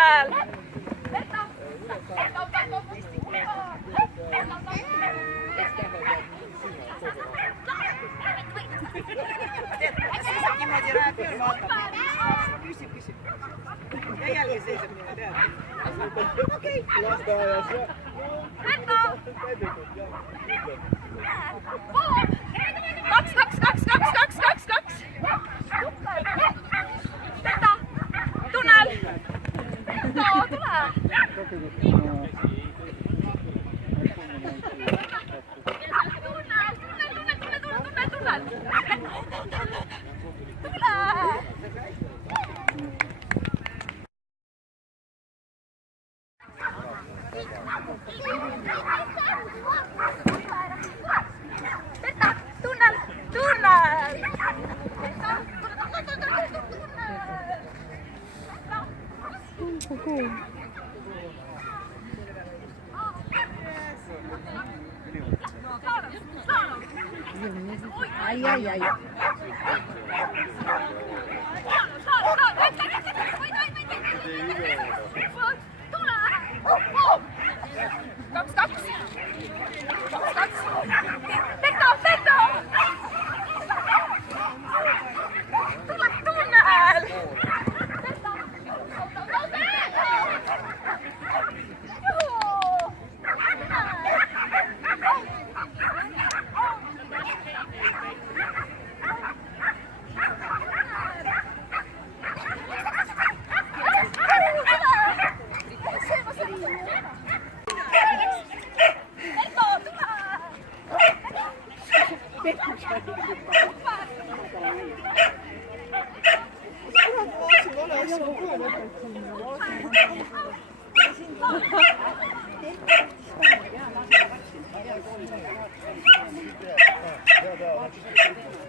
tunnel! Seisab niimoodi raja peal, vaatab. Küsib. Ja jälgi seisab niimoodi, tead. Okei. Lasteaias ja... Kaks! Täta! Tunnel! Tule! Ai.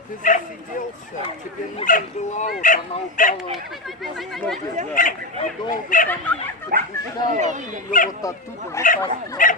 Ты засиделся, теперь нужен был аут, она упала вот оттуда с ног, и долго там припускала, ее вот оттуда вытаскивала.